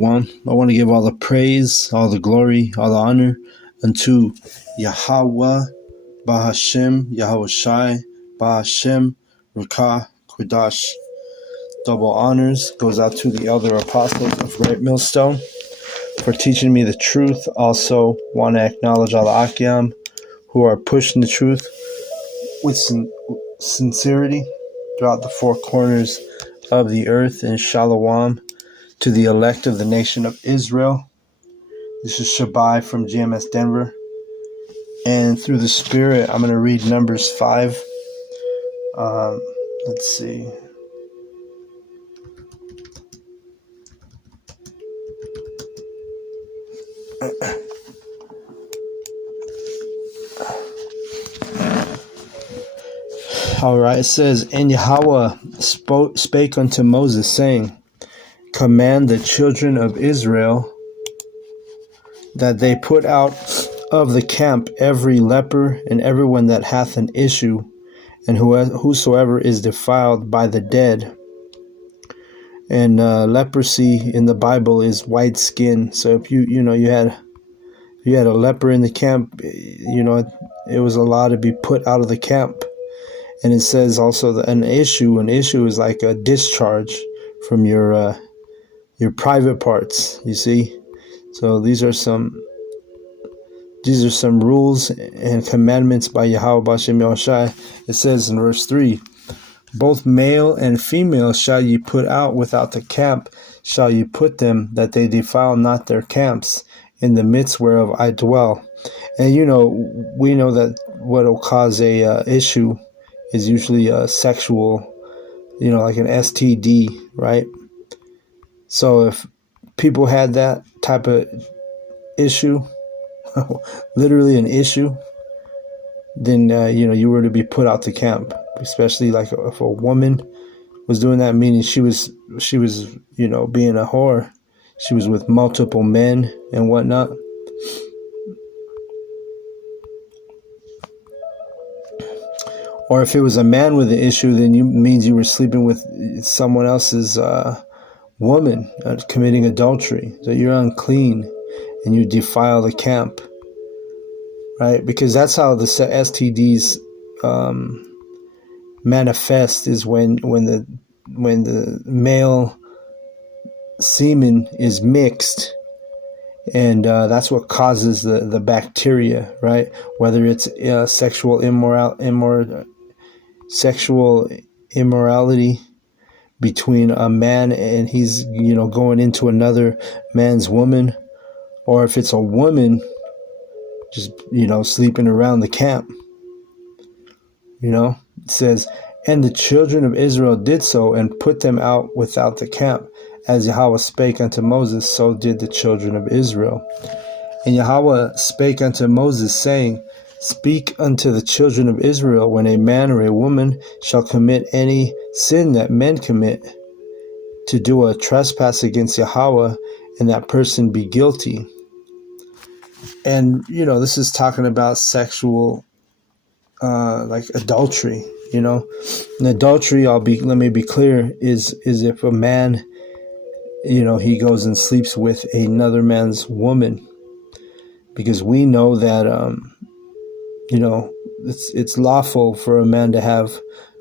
One, I want to give all the praise, all the glory, all the honor unto Yahweh, Bahashem, Yahweh Shai, Bahashem, Rakah, Kodash. Double honors goes out to the elder apostles of Great Millstone for teaching me the truth. Also want to acknowledge all the Akyam who are pushing the truth with sincerity throughout the four corners of the earth, and Shalom to the elect of the nation of Israel. This is Shabai from GMS Denver. And through the Spirit, I'm going to read Numbers 5. Let's see. All right, it says, And Yahweh spake unto Moses, saying, Command the children of Israel that they put out of the camp every leper and everyone that hath an issue, and whosoever is defiled by the dead. And leprosy in the Bible is white skin. So if you had a leper in the camp, it was allowed to be put out of the camp. And it says also that an issue is like a discharge from your private parts, you see. So these are some rules and commandments by Yahweh Bashem Yahushai. It says in verse 3, Both male and female shall ye put out without the camp, shall ye put them, that they defile not their camps, in the midst whereof I dwell. And we know that what will cause a issue is usually a sexual, like an STD, right? So if people had that type of issue, literally an issue, then you were to be put out the camp. Especially like if a woman was doing that, meaning she was being a whore, she was with multiple men and whatnot. Or if it was a man with the issue, then means you were sleeping with someone else's woman, committing adultery. So you're unclean and you defile the camp, right? Because that's how the STDs manifest, is when the male semen is mixed, and that's what causes the bacteria, right? Whether it's sexual immorality between a man and he's going into another man's woman, or if it's a woman just sleeping around the camp. It says, And the children of Israel did so, and put them out without the camp, as Yahweh spake unto Moses, so did the children of Israel. And Yahweh spake unto Moses, saying, Speak unto the children of Israel, when a man or a woman shall commit any sin that men commit, to do a trespass against Yahweh, and that person be guilty. And, this is talking about sexual, like adultery, And adultery, let me be clear, is if a man, he goes and sleeps with another man's woman. Because we know that, it's lawful for a man to have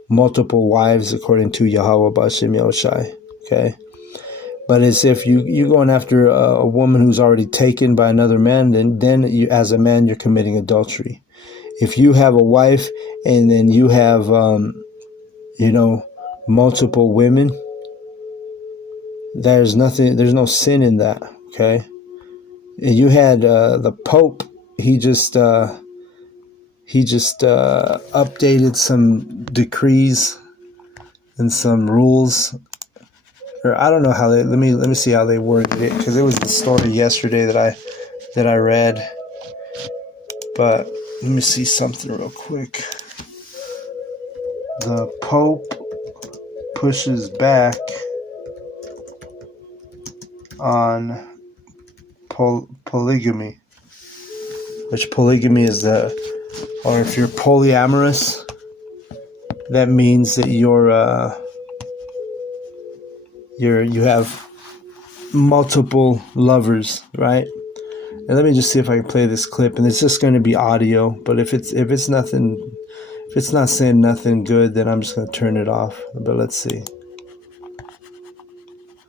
multiple wives according to Yahweh Bashem Yahushai, okay? But it's if you're going after a woman who's already taken by another man, then you, as a man, you're committing adultery. If you have a wife and then you have, multiple women, there's no sin in that, okay? And you had the Pope, he just updated some decrees and some rules. Or I don't know how they. Let me see how they worded it, because it was the story yesterday that I read. But let me see something real quick. The Pope pushes back on polygamy, which polygamy is or if you're polyamorous, that means that you have multiple lovers, right? And let me just see if I can play this clip, and it's just going to be audio. But if it's not saying nothing good, then I'm just going to turn it off. But let's see.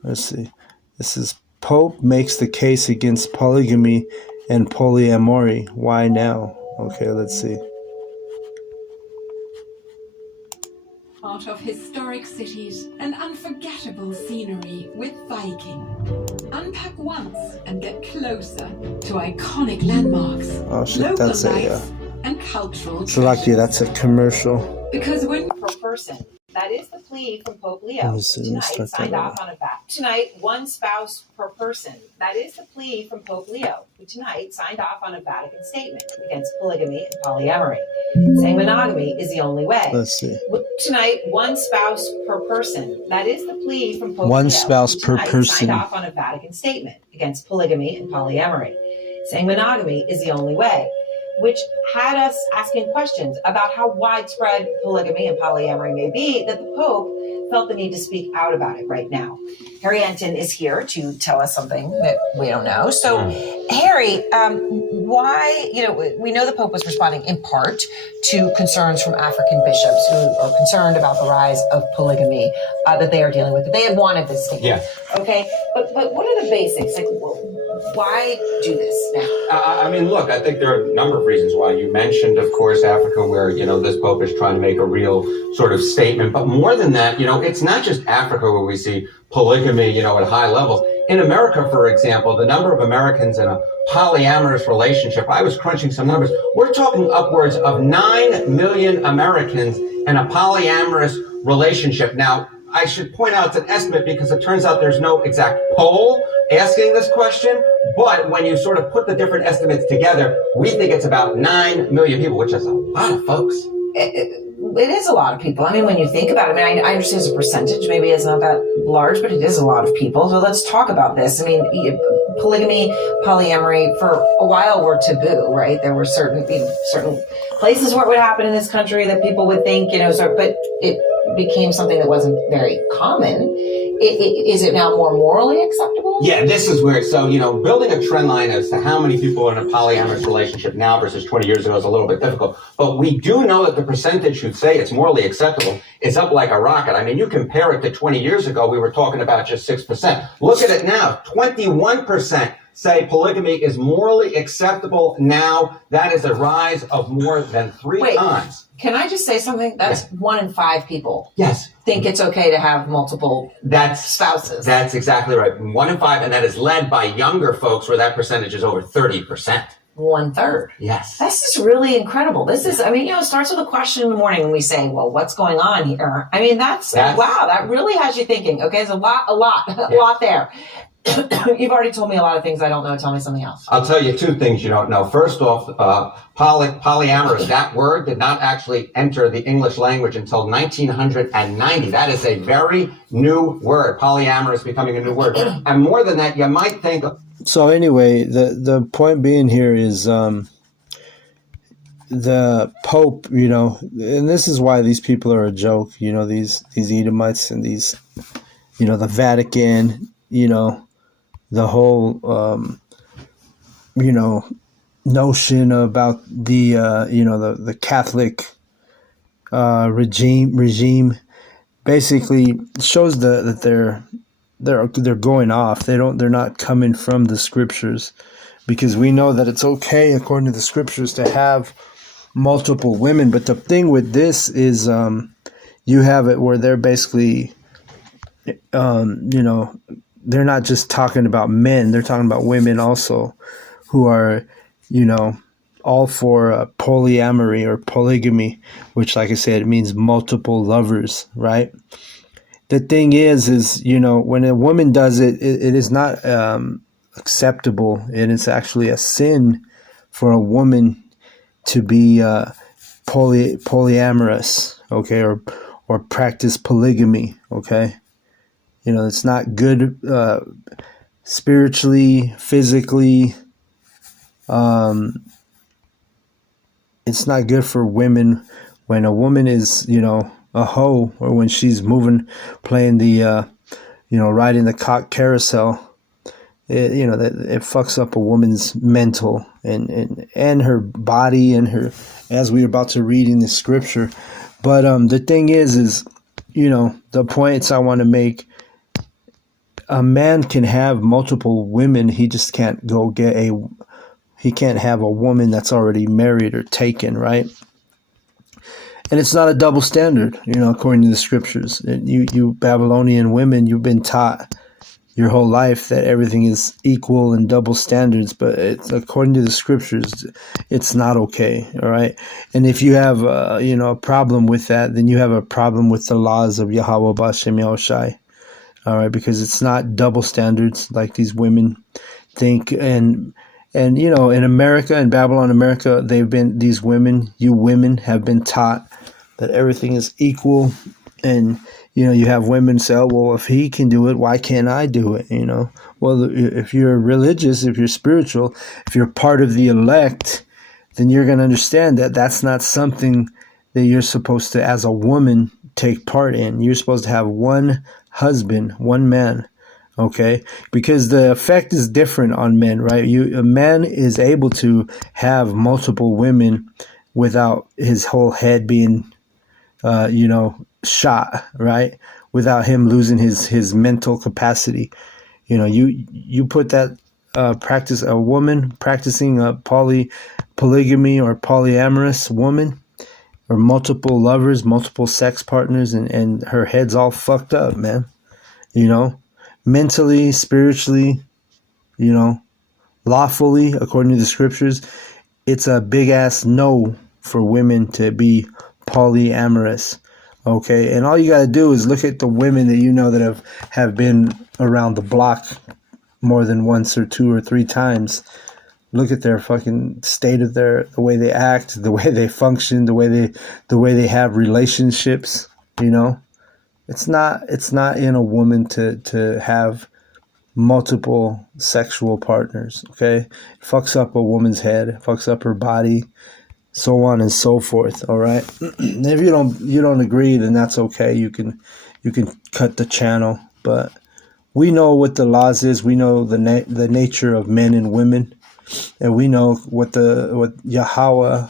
This is Pope makes the case against polygamy and polyamory. Why now? Okay, let's see. Part of historic cities and unforgettable scenery with Viking. Unpack once and get closer to iconic landmarks, Oh shit, local that's lights, and cultural Salakia, that's a commercial. Because when per person. That is the plea from Pope Let Leo, me who see, tonight let's start signed that off on a vow. Tonight, one spouse per person. That is the plea from Pope Leo, who tonight signed off on a Vatican statement against polygamy and polyamory, saying monogamy is the only way. Let's see. Tonight, one spouse per person. That is the plea from Pope One Leo, spouse who per tonight person. signed off on a Vatican statement against polygamy and polyamory, saying monogamy is the only way, which had us asking questions about how widespread polygamy and polyamory may be, that the Pope felt the need to speak out about it right now. Harry Enton is here to tell us something that we don't know. So, Harry, why, we know the Pope was responding in part to concerns from African bishops who are concerned about the rise of polygamy that they are dealing with, that they had wanted this statement. Yeah. Okay, but what are the basics? Like, why do this now? Look, I think there are a number of reasons why. You mentioned, of course, Africa, where, this Pope is trying to make a real sort of statement. But more than that, it's not just Africa where we see polygamy, at high levels. In America, for example, the number of Americans in a polyamorous relationship, I was crunching some numbers. We're talking upwards of 9 million Americans in a polyamorous relationship. Now, I should point out it's an estimate because it turns out there's no exact poll asking this question, but when you sort of put the different estimates together, we think it's about 9 million people, which is a lot of folks. It is a lot of people. When you think about it, I understand as a percentage, maybe it's not that large, but it is a lot of people. So let's talk about this. Polygamy, polyamory, for a while were taboo, right? There were certain places where it would happen in this country that people would think, but it became something that wasn't very common. Is it now more morally acceptable? Yeah, this is where, building a trend line as to how many people are in a polyamorous relationship now versus 20 years ago is a little bit difficult. But we do know that the percentage who'd say it's morally acceptable is up like a rocket. You compare it to 20 years ago, we were talking about just 6%. Look at it now, 21% say polygamy is morally acceptable now. That is a rise of more than three times. Can I just say something? That's 1 in 5 people. Yes. Think it's okay to have multiple spouses. That's exactly right. 1 in 5, and that is led by younger folks where that percentage is over 30%. 1/3. Yes. This is really incredible. This is, it starts with a question in the morning when we say, well, what's going on here? That's wow, that really has you thinking. Okay, there's a lot there. You've already told me a lot of things I don't know. Tell me something else. I'll tell you 2 things you don't know. First off, polyamorous, that word did not actually enter the English language until 1990. That is a very new word. Polyamorous becoming a new word. And more than that, you might think... So anyway, the point being here is the Pope, and this is why these people are a joke, these Edomites and these, the Vatican, the whole, notion about the, the Catholic regime basically shows that they're going off. They're not coming from the scriptures, because we know that it's okay according to the scriptures to have multiple women. But the thing with this is, you have it where they're basically, they're not just talking about men, they're talking about women also who are, all for polyamory or polygamy, which, like I said, it means multiple lovers, right? The thing is, when a woman does it, it is not acceptable, and it's actually a sin for a woman to be polyamorous, okay, or practice polygamy, okay? It's not good spiritually, physically. It's not good for women when a woman is, a hoe, or when she's playing the, riding the cock carousel, that it fucks up a woman's mental and her body and her, as we're about to read in the scripture. But the thing is the points I want to make. A man can have multiple women. He just can't he can't have a woman that's already married or taken, right? And it's not a double standard, according to the scriptures. You Babylonian women, you've been taught your whole life that everything is equal and double standards, but according to the scriptures, it's not okay, all right? And if you have, a problem with that, then you have a problem with the laws of Yahweh B'Shem Yahushai, all right? Because it's not double standards like these women think. And in America, in Babylon, America, these women, you women have been taught that everything is equal. And, you have women say, oh, well, if he can do it, why can't I do it? Well, if you're religious, if you're spiritual, if you're part of the elect, then you're going to understand that that's not something that you're supposed to, as a woman, take part in. You're supposed to have one husband, one man. Okay, because the effect is different on men, right? A man is able to have multiple women without his whole head being, shot, right? Without him losing his mental capacity. You put that practice, a woman practicing a polygamy or polyamorous woman, or multiple lovers, multiple sex partners, and her head's all fucked up, man. Mentally, spiritually, lawfully, according to the scriptures, it's a big ass no for women to be polyamorous. Okay, and all you got to do is look at the women that that have been around the block more than once or two or three times. Look at their fucking state of the way they act, the way they function, the way they have relationships. It's not in a woman to have multiple sexual partners, okay? It fucks up a woman's head, fucks up her body, so on and so forth, all right? And if you don't agree, then that's okay. You can cut the channel, but we know what the laws is. We know the nature of men and women, and we know what Yahweh,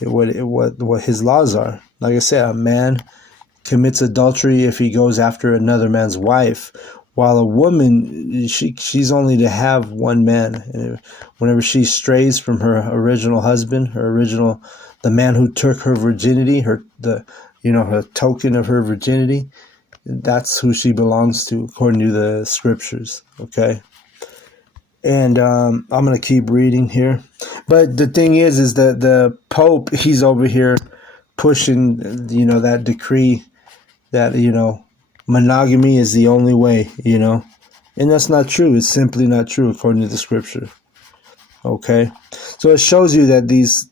what his laws are. Like I said, a man commits adultery if he goes after another man's wife, while a woman, she's only to have one man. And whenever she strays from her original husband, the man who took her virginity, her token of her virginity, that's who she belongs to according to the scriptures. Okay. And I'm going to keep reading here. But the thing is that the Pope, he's over here pushing, that decree that, monogamy is the only way, and that's not true. It's simply not true according to the scripture. Okay. So it shows you that these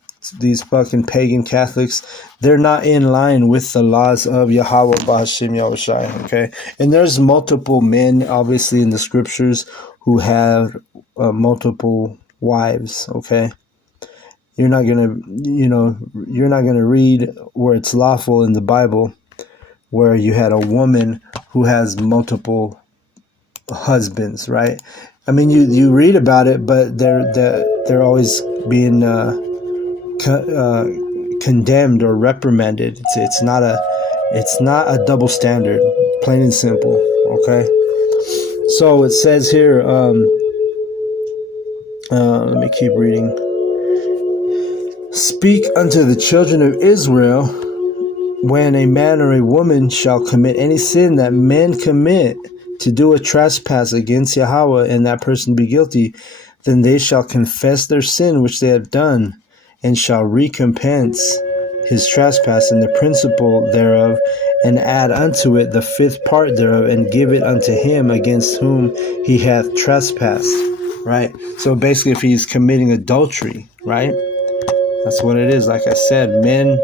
fucking pagan Catholics, they're not in line with the laws of Yahweh B'Shem Yahushai. Okay. And there's multiple men, obviously, in the scriptures who have multiple wives. Okay. You're not gonna read where it's lawful in the Bible, where you had a woman who has multiple husbands, right? I mean, you read about it, but they're always being condemned or reprimanded. It's not a double standard, plain and simple. Okay. So it says here. Let me keep reading. Speak unto the children of Israel, when a man or a woman shall commit any sin that men commit, to do a trespass against Yahweh, and that person be guilty, then they shall confess their sin which they have done, and shall recompense his trespass and the principal thereof, and add unto it the fifth part thereof, and give it unto him against whom he hath trespassed. Right? So basically, if he's committing adultery, right? That's what it is. Like I said, men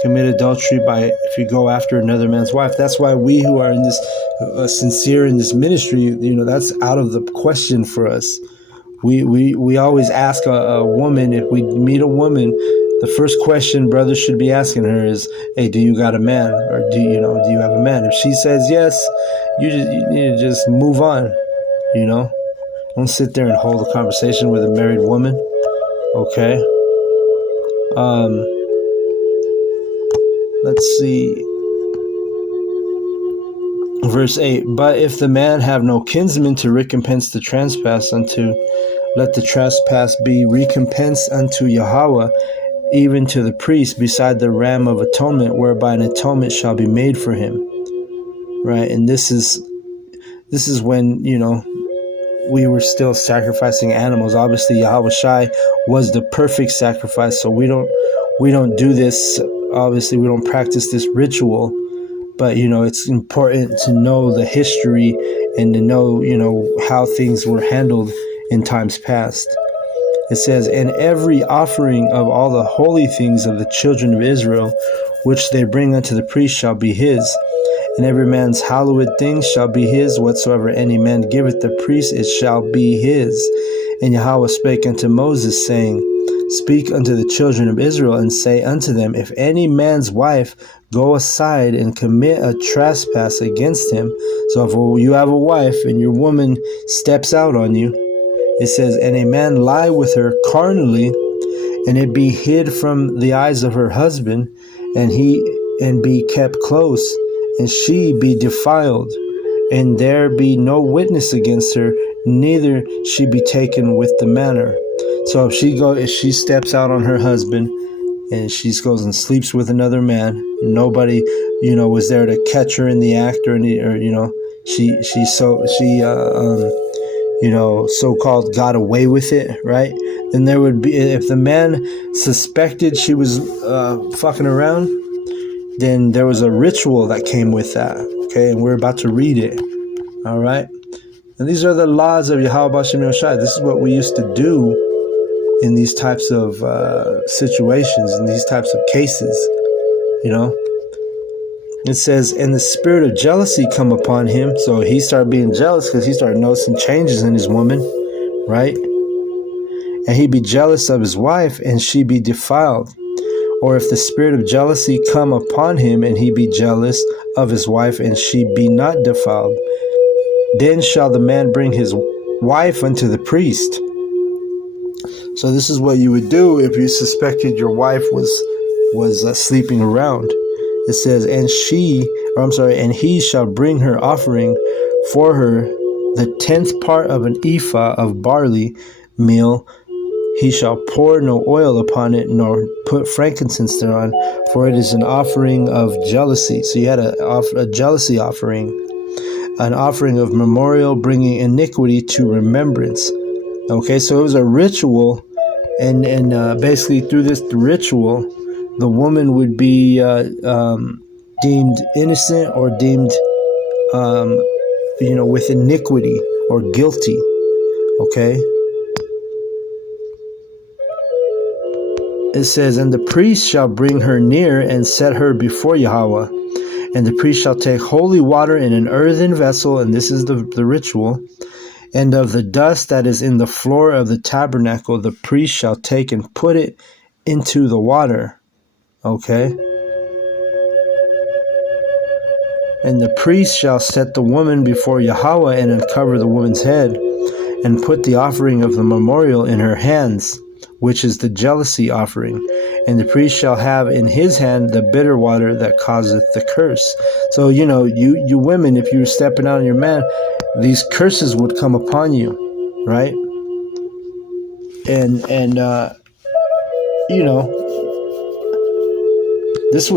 commit adultery if you go after another man's wife. That's why we who are in this sincere in this ministry, that's out of the question for us. We always ask a woman, if we meet a woman, the first question brothers should be asking her is, hey, do you got a man? Or do you have a man? If she says yes, you need to just move on. You know, don't sit there and hold a conversation with a married woman. Okay. Let's see. Verse 8. But if the man have no kinsman to recompense the trespass unto, let the trespass be recompensed unto Yahweh, even to the priest, beside the ram of atonement, whereby an atonement shall be made for him. Right? And this is when, you know, we were still sacrificing animals. Obviously, Yahweh Shai was the perfect sacrifice, so we don't do this. Obviously, we don't practice this ritual, but, you know, it's important to know the history and to know, you know, how things were handled in times past. It says, and every offering of all the holy things of the children of Israel, which they bring unto the priest, shall be his. And every man's hallowed thing shall be his. Whatsoever any man giveth the priest, it shall be his. And Yahweh spake unto Moses, saying, Speak unto the children of Israel, and say unto them, If any man's wife go aside and commit a trespass against him. So if you have a wife and your woman steps out on you, it says, and a man lie with her carnally, and it be hid from the eyes of her husband, and be kept close, and she be defiled, and there be no witness against her, neither she be taken with the manner. So if she steps out on her husband, and she goes and sleeps with another man, nobody, you know, was there to catch her in the act, or you know, she so-called got away with it, right? Then there would be, if the man suspected she was fucking around, then there was a ritual that came with that, okay? And we're about to read it, all right? And these are the laws of Yahweh Bashem Yoshai. This is what we used to do in these types of situations, in these types of cases, you know? It says, and the spirit of jealousy come upon him. So he started being jealous because he started noticing changes in his woman, right? And he be jealous of his wife, and she be defiled. Or if the spirit of jealousy come upon him, and he be jealous of his wife, and she be not defiled, then shall the man bring his wife unto the priest. So this is what you would do if you suspected your wife was sleeping around. It says, and he shall bring her offering for her the 10th part of an ephah of barley meal. He shall pour no oil upon it, nor put frankincense thereon, for it is an offering of jealousy. So you had a jealousy offering, an offering of memorial, bringing iniquity to remembrance. Okay, so it was a ritual, and basically through this ritual, the woman would be deemed innocent or deemed, with iniquity or guilty. Okay. It says, and the priest shall bring her near and set her before Yahweh. And the priest shall take holy water in an earthen vessel, and this is the ritual. And of the dust that is in the floor of the tabernacle, the priest shall take and put it into the water. Okay. And the priest shall set the woman before Yahweh and uncover the woman's head, and put the offering of the memorial in her hands, which is the jealousy offering. And the priest shall have in his hand the bitter water that causeth the curse. So, you women, if you were stepping out on your man, these curses would come upon you, right? And this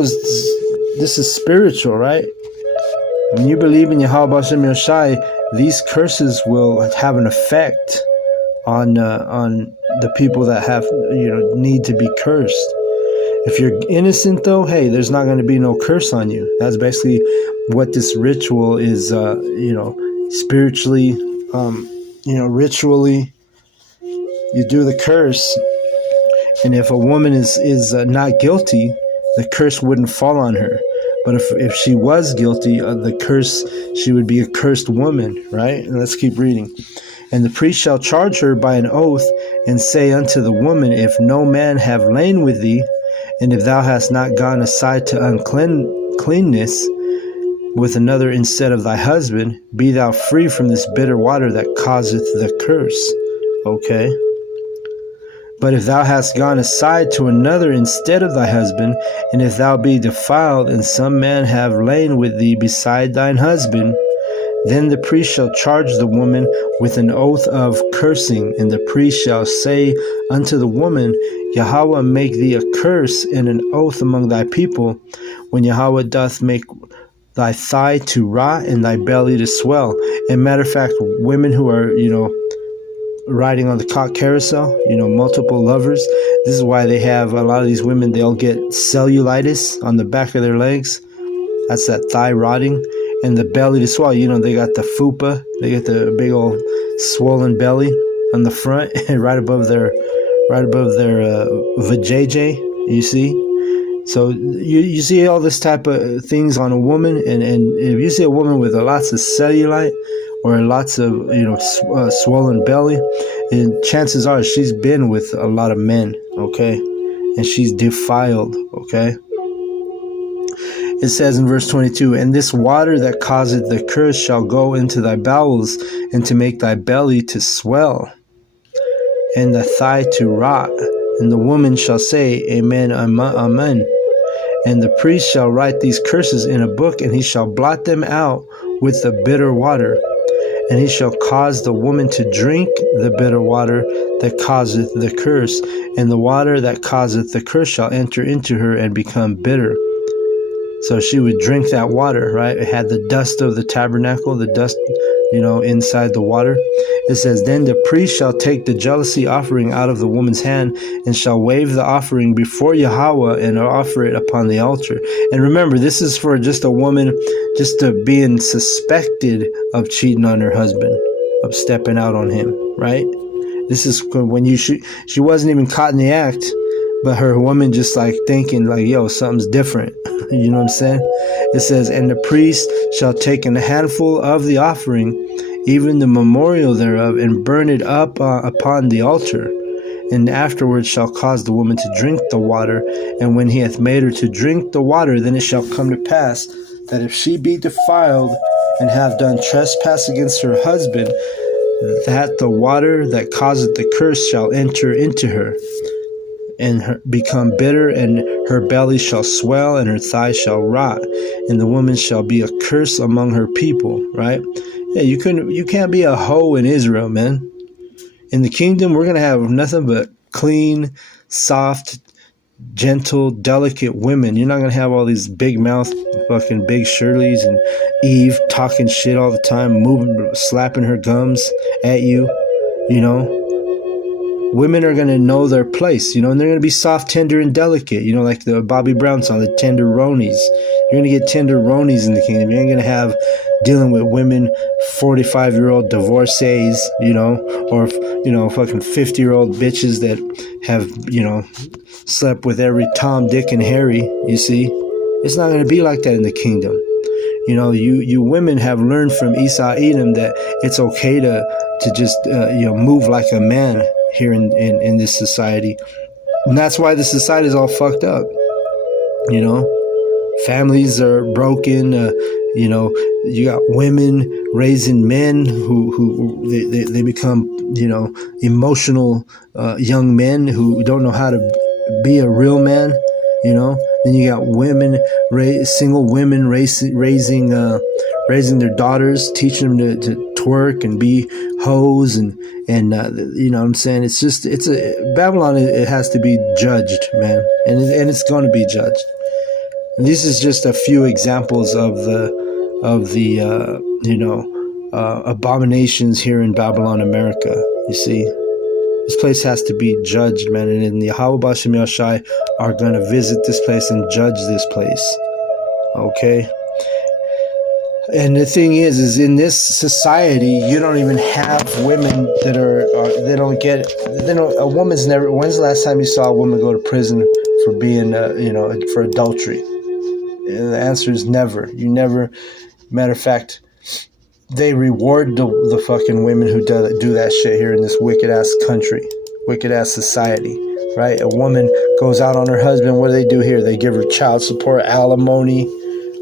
is spiritual, right? When you believe in Yahweh Hashem Yoshai, these curses will have an effect on the people that have need to be cursed. If you're innocent, though, hey, there's not going to be no curse on you. That's basically what this ritual is. Spiritually, ritually, you do the curse, and if a woman is not guilty, the curse wouldn't fall on her. But if she was guilty of the curse, she would be a cursed woman, right? And let's keep reading. And the priest shall charge her by an oath, and say unto the woman, if no man have lain with thee, and if thou hast not gone aside to uncleanness, with another instead of thy husband, be thou free from this bitter water that causeth the curse. Okay. But if thou hast gone aside to another instead of thy husband, and if thou be defiled, and some man have lain with thee beside thine husband, then the priest shall charge the woman with an oath of cursing, and the priest shall say unto the woman, Yahweh make thee a curse and an oath among thy people, when Yahweh doth make thy thigh to rot and thy belly to swell. And matter of fact, women who are, riding on the cock carousel, multiple lovers, this is why they have a lot of these women, they'll get cellulitis on the back of their legs. That's that thigh rotting. And the belly to swell, they got the fupa, they get the big old swollen belly on the front, right above their vajayjay, you see. So you see all this type of things on a woman, and if you see a woman with lots of cellulite or lots of swollen belly, and chances are she's been with a lot of men, okay, and she's defiled, okay. It says in verse 22, and this water that causeth the curse shall go into thy bowels, and to make thy belly to swell, and the thigh to rot. And the woman shall say, Amen, Amen. And the priest shall write these curses in a book, and he shall blot them out with the bitter water. And he shall cause the woman to drink the bitter water that causeth the curse, and the water that causeth the curse shall enter into her and become bitter. So she would drink that water, right? It had the dust of the tabernacle, the dust, inside the water. It says, then the priest shall take the jealousy offering out of the woman's hand, and shall wave the offering before Yahweh and offer it upon the altar. And remember, this is for just a woman just being suspected of cheating on her husband, of stepping out on him, right? This is when she wasn't even caught in the act, but her woman just thinking yo, something's different. You know what I'm saying? It says, and the priest shall take a handful of the offering, even the memorial thereof, and burn it up upon the altar. And afterwards shall cause the woman to drink the water. And when he hath made her to drink the water, then it shall come to pass that if she be defiled and have done trespass against her husband, that the water that causeth the curse shall enter into her, and become bitter, and her belly shall swell, and her thigh shall rot, and the woman shall be a curse among her people. Right? Yeah, you can't be a hoe in Israel, man. In the kingdom, we're gonna have nothing but clean, soft, gentle, delicate women. You're not gonna have all these big mouth, fucking big Shirleys and Eve talking shit all the time, moving, slapping her gums at you. Women are going to know their place, and they're going to be soft, tender, and delicate, like the Bobby Brown song, the tenderonies. You're going to get tenderonies in the kingdom. You ain't going to have dealing with women, 45-year-old divorcees, or, fucking 50-year-old bitches that have, slept with every Tom, Dick, and Harry, you see. It's not going to be like that in the kingdom. You women have learned from Esau, Edom, that it's okay to just, move like a man here in this society. And that's why the society is all fucked up. Families are broken. You got women raising men who they become, emotional young men who don't know how to be a real man. Then you got women, single women raising their daughters, teaching them to twerk and be hoes, and you know what I'm saying? Babylon. It has to be judged, man, and it's going to be judged. And this is just a few examples of the abominations here in Babylon, America. You see, this place has to be judged, man, and the Yahweh B'Shem Yahshai are going to visit this place and judge this place. Okay. And the thing is in this society, you don't even have women that a woman's never, when's the last time you saw a woman go to prison for being, for adultery? The answer is never. You never. Matter of fact, they reward the fucking women who do that shit here in this wicked ass country, wicked ass society, right? A woman goes out on her husband. What do they do here? They give her child support, alimony,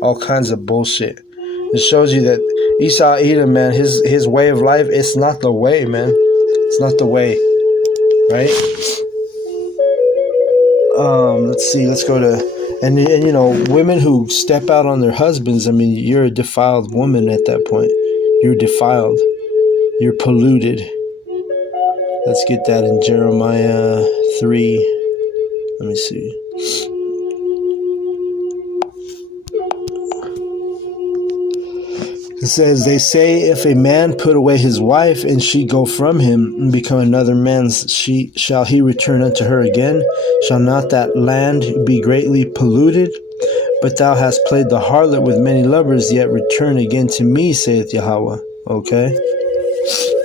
all kinds of bullshit. It shows you that Esau Edom, man, his way of life, it's not the way, man. It's not the way, right? Let's see. Let's go to, and you know, women who step out on their husbands. I mean, you're a defiled woman at that point. You're defiled. You're polluted. Let's get that in Jeremiah 3. Let me see. It says, they say, if a man put away his wife, and she go from him, and become another man's, shall he return unto her again? Shall not that land be greatly polluted? But thou hast played the harlot with many lovers, yet return again to me, saith Yahweh. Okay?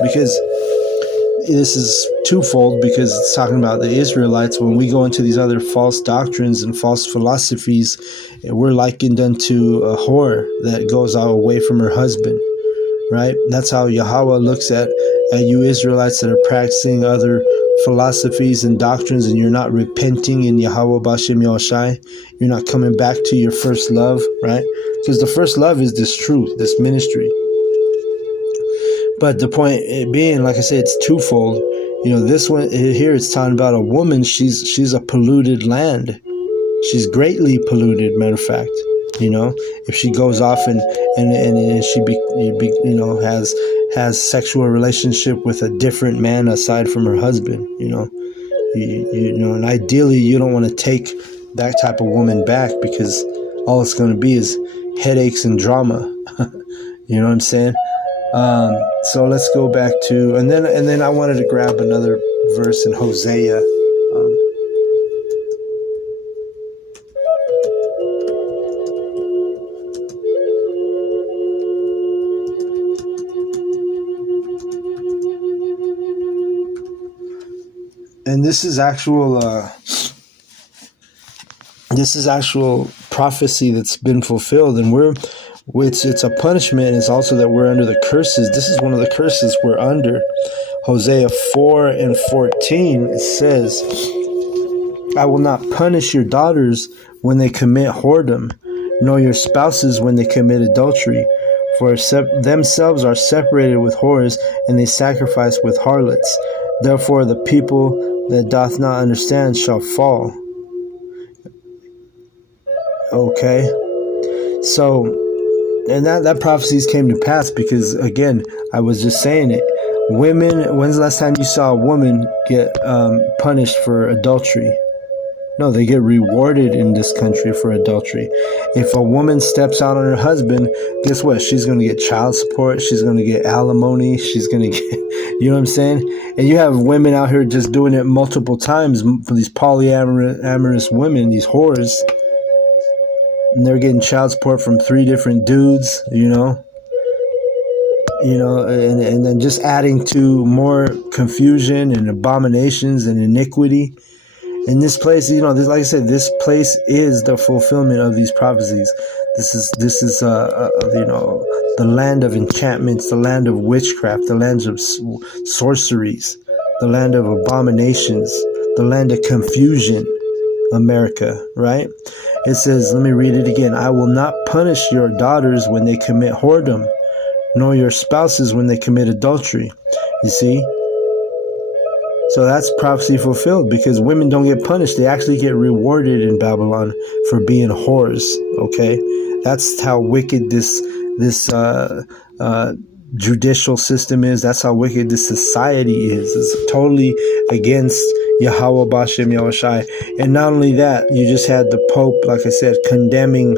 Because this is twofold, because it's talking about the Israelites. When we go into these other false doctrines and false philosophies, we're likened unto a whore that goes away from her husband, right? That's how Yahweh looks at you Israelites that are practicing other philosophies and doctrines, and you're not repenting in Yahweh Bashem Yahushai. You're not coming back to your first love, right? Because the first love is this truth, this ministry. But the point being, like I said, it's twofold. You know, this one here, it's talking about a woman. She's a polluted land. She's greatly polluted. Matter of fact, you know, if she goes off and she has sexual relationship with a different man aside from her husband, you know, and ideally you don't want to take that type of woman back, because all it's going to be is headaches and drama. You know what I'm saying? So let's go back to, and then I wanted to grab another verse in Hosea. And this is actual prophecy that's been fulfilled, and it's a punishment. It's also that we're under the curses. This is one of the curses we're under. Hosea 4:14, it says, I will not punish your daughters when they commit whoredom, nor your spouses when they commit adultery. For themselves are separated with whores, and they sacrifice with harlots. Therefore the people that doth not understand shall fall. Okay. So, and that prophecies came to pass, because, again, I was just saying it. Women, when's the last time you saw a woman get punished for adultery? No, they get rewarded in this country for adultery. If a woman steps out on her husband, guess what? She's going to get child support. She's going to get alimony. She's going to get, you know what I'm saying? And you have women out here just doing it multiple times for these polyamorous women, these whores. And they're getting child support from 3 different dudes, you know, and then just adding to more confusion and abominations and iniquity. In this place, you know, like I said, this place is the fulfillment of these prophecies. This is you know, the land of enchantments, the land of witchcraft, the land of sorceries, the land of abominations, the land of confusion. America, right? It says, let me read it again. I will not punish your daughters when they commit whoredom, nor your spouses when they commit adultery. You see? So that's prophecy fulfilled, because women don't get punished. They actually get rewarded in Babylon for being whores. Okay? That's how wicked this judicial system is. That's how wicked this society is. It's totally against Yahweh Bashem Yahushai. And not only that, you just had the Pope, like I said, condemning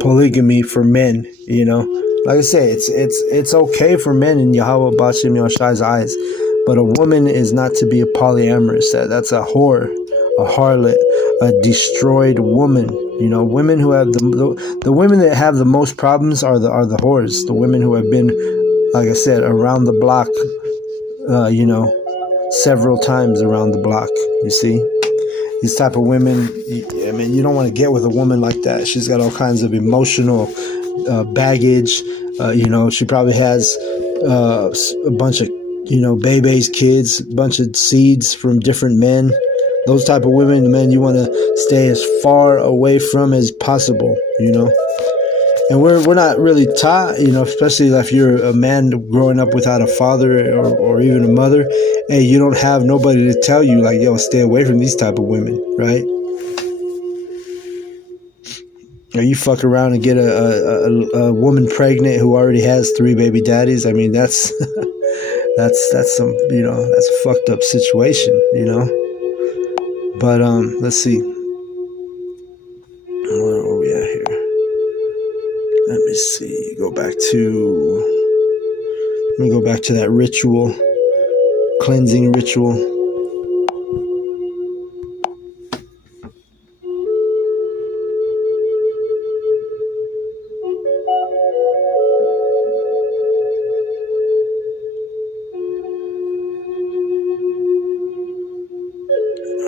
polygamy for men. You know, like I say, it's okay for men in Yahweh Bashem Yahushai's eyes, but a woman is not to be a polyamorous. That's a whore, a harlot, a destroyed woman. You know, women who have the women that have the most problems are the whores. The women who have been, like I said, around the block. You know, several times around the block. You see, these type of women, I mean, you don't want to get with a woman like that. She's got all kinds of emotional baggage. You know, she probably has a bunch of, you know, babies, kids, a bunch of seeds from different men. Those type of women, men, you want to stay as far away from as possible, you know. And we're not really taught, especially if you're a man growing up without a father or even a mother. Hey, you don't have nobody to tell you like, yo, stay away from these type of women, right? Or you fuck around and get a woman pregnant who already has 3 baby daddies. I mean, that's that's some, that's a fucked up situation, But let's see. Where are we at here? Let me see. Let me go back to that ritual, cleansing ritual.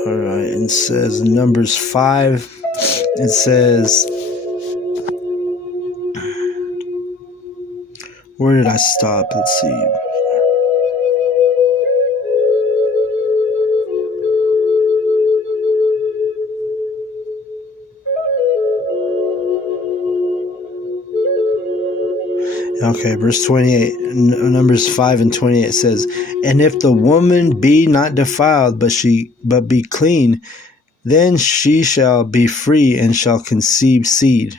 All right, it says Numbers 5. It says, where did I stop? Let's see. Okay, verse 28, Numbers 5 and 28 says, and if the woman be not defiled, but be clean, then she shall be free and shall conceive seed.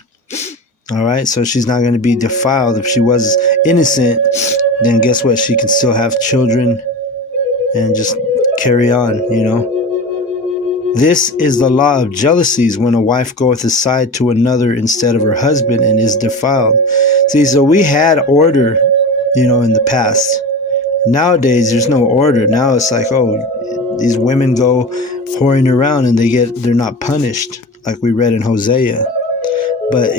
All right, so she's not going to be defiled. If she was innocent, then guess what? She can still have children and just carry on, This is the law of jealousies, when a wife goeth aside to another instead of her husband and is defiled. See, so we had order, in the past. Nowadays, there's no order. Now it's like, oh, these women go whoring around and they're not punished, like we read in Hosea. But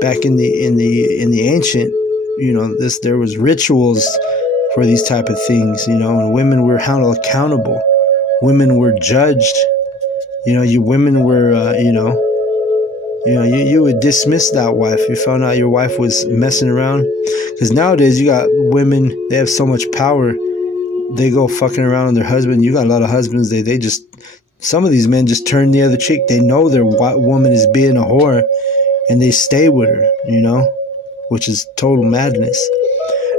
back in the ancient, there was rituals for these type of things, and women were held accountable. Women were judged. You women were, you would dismiss that wife. You found out your wife was messing around. Because nowadays you got women, they have so much power. They go fucking around with their husband. You got a lot of husbands, they just, some of these men just turn the other cheek. They know their woman is being a whore and they stay with her, which is total madness.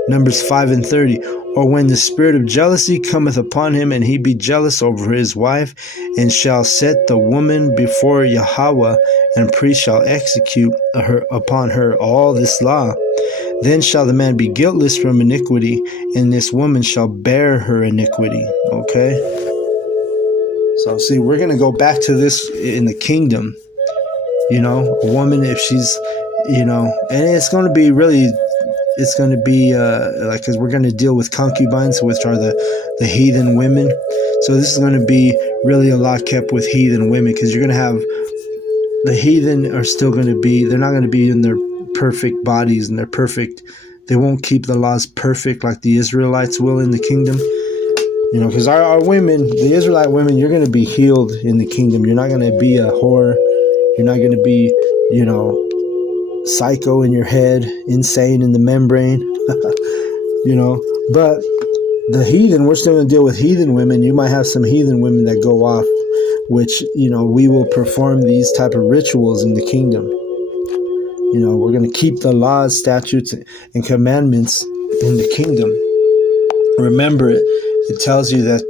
Numbers 5 and 30. Or when the spirit of jealousy cometh upon him, and he be jealous over his wife, and shall set the woman before Yahweh, and priest shall execute upon her all this law, then shall the man be guiltless from iniquity, and this woman shall bear her iniquity. Okay? So see, we're going to go back to this in the kingdom. A woman, if she's, and it's going to be really... It's going to be because we're going to deal with concubines, which are the heathen women. So this is going to be really a lot kept with heathen women, because you're going to have the heathen are still going to be, they're not going to be in their perfect bodies and they won't keep the laws perfect like the Israelites will in the kingdom. Because our women, the Israelite women, you're going to be healed in the kingdom. You're not going to be a whore. You're not going to be, psycho in your head, insane in the membrane, but the heathen, we're still going to deal with heathen women. You might have some heathen women that go off, which, we will perform these type of rituals in the kingdom. We're going to keep the laws, statutes, and commandments in the kingdom. Remember, it tells you that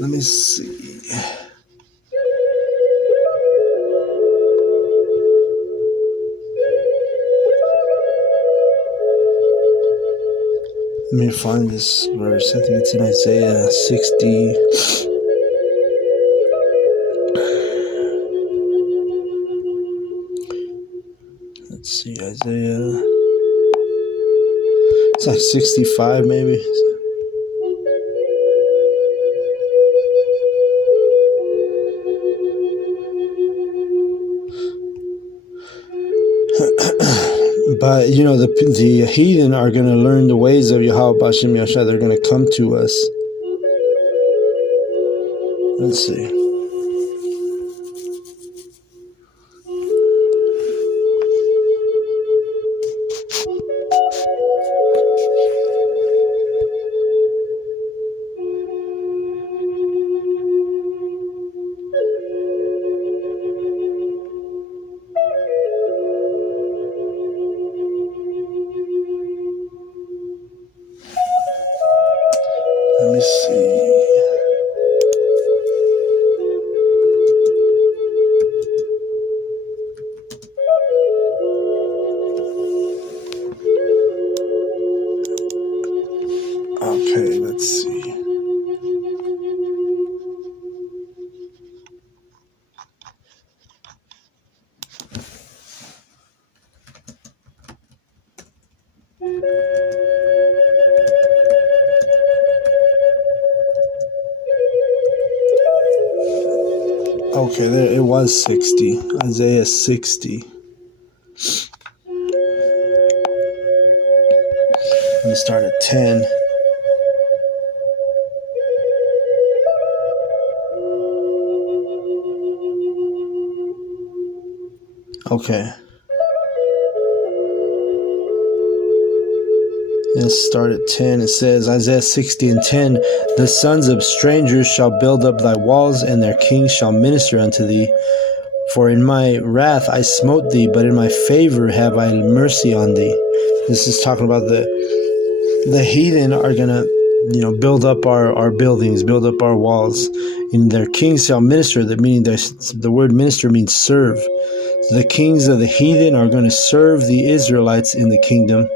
let me see. Let me find this verse. I think it's in Isaiah 60. Let's see, Isaiah. It's like 65 maybe. But, the heathen are going to learn the ways of Yahweh B'Shem Yahshua. They're going to come to us. Let's see. Let me see. Okay, let's see. Okay, there it was 60. Isaiah 60. Let me start at 10. Okay. Let's start at 10. It says, Isaiah 60 and 10, the sons of strangers shall build up thy walls, and their kings shall minister unto thee. For in my wrath I smote thee, but in my favor have I mercy on thee. This is talking about the heathen are going to, build up our buildings, build up our walls. And their kings shall minister, that meaning the word minister means serve. So the kings of the heathen are going to serve the Israelites in the kingdom.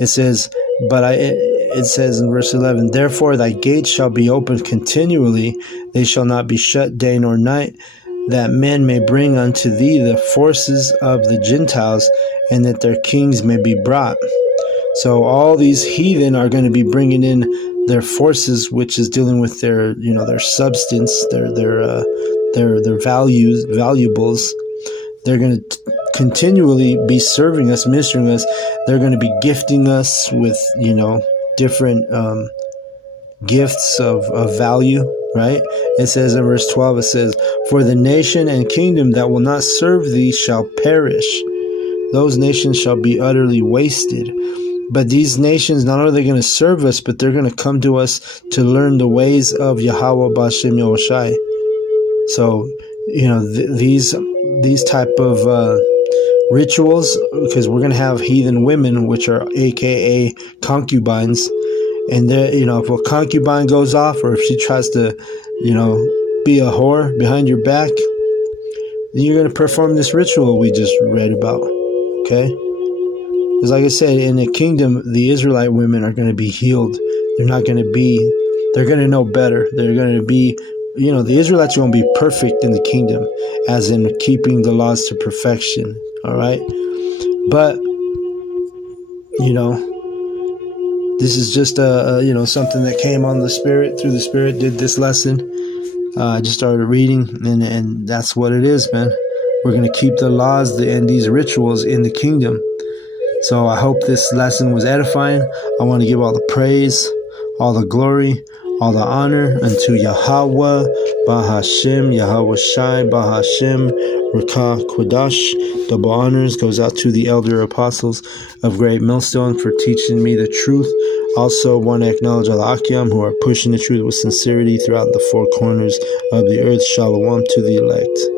It says in verse 11, therefore thy gates shall be opened continually, they shall not be shut day nor night, that men may bring unto thee the forces of the Gentiles, and that their kings may be brought. So all these heathen are going to be bringing in their forces, which is dealing with their substance, their valuables. They're going to continually be serving us, ministering us. They're going to be gifting us with, different gifts of value, right? It says in verse 12, it says, for the nation and kingdom that will not serve thee shall perish. Those nations shall be utterly wasted. But these nations, not only are they going to serve us, but they're going to come to us to learn the ways of Yahweh B'Shem Yahushai. So, these type of rituals, because we're going to have heathen women, which are AKA concubines. And if a concubine goes off, or if she tries to, be a whore behind your back, then you're going to perform this ritual we just read about. Okay? Because like I said, in the kingdom, the Israelite women are going to be healed. They're going to know better. They're going to be, the Israelites are going to be perfect in the kingdom, as in keeping the laws to perfection. All right? But, this is just, something that came on the Spirit, through the Spirit, did this lesson. I just started reading, and that's what it is, man. We're going to keep the laws and these rituals in the kingdom. So I hope this lesson was edifying. I want to give all the praise, all the glory, all the honor unto Yahweh, Bahashem, Yahweh Shai, Bahashem, Rakah Kodash. Double honors goes out to the elder apostles of Great Millstone for teaching me the truth. Also want to acknowledge all the Akyam who are pushing the truth with sincerity throughout the four corners of the earth. Shalom to the elect.